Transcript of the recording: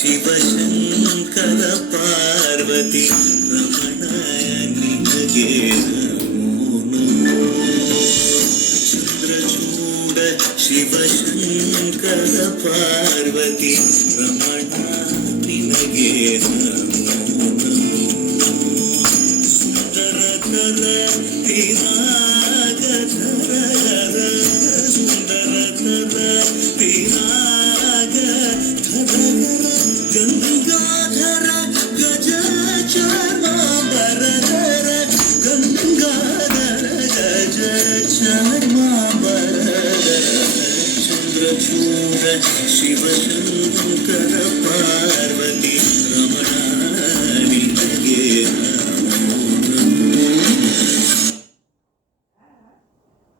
ಶಿವಶಂಕರ ಪಾರ್ವತಿ ರಮಣ ನಿನಗೆ ನಮೋ ನಮೋ. ಚಂದ್ರಚೂಡ ಶಿವಶಂಕರ ಪಾರ್ವತಿ ರಮಣ ನಿನಗೆ ನಮೋ ನಮೋ. ಸುಂದರತರ ವಿರಾಗಧರ ಸುಂದರತರ ವಿರಾಗಧರ ಗಂಗಾಧರ ಗಜ ಚಾರ್ಮಾಂಬರಧರ ಗಂಗಾಧರ ಗಜ ಚಾರ್ಮಾಂಬರಧರ ಚಂದ್ರಚೂಡ ಶಿವಶಂಕರ ಪಾರ್ವತಿ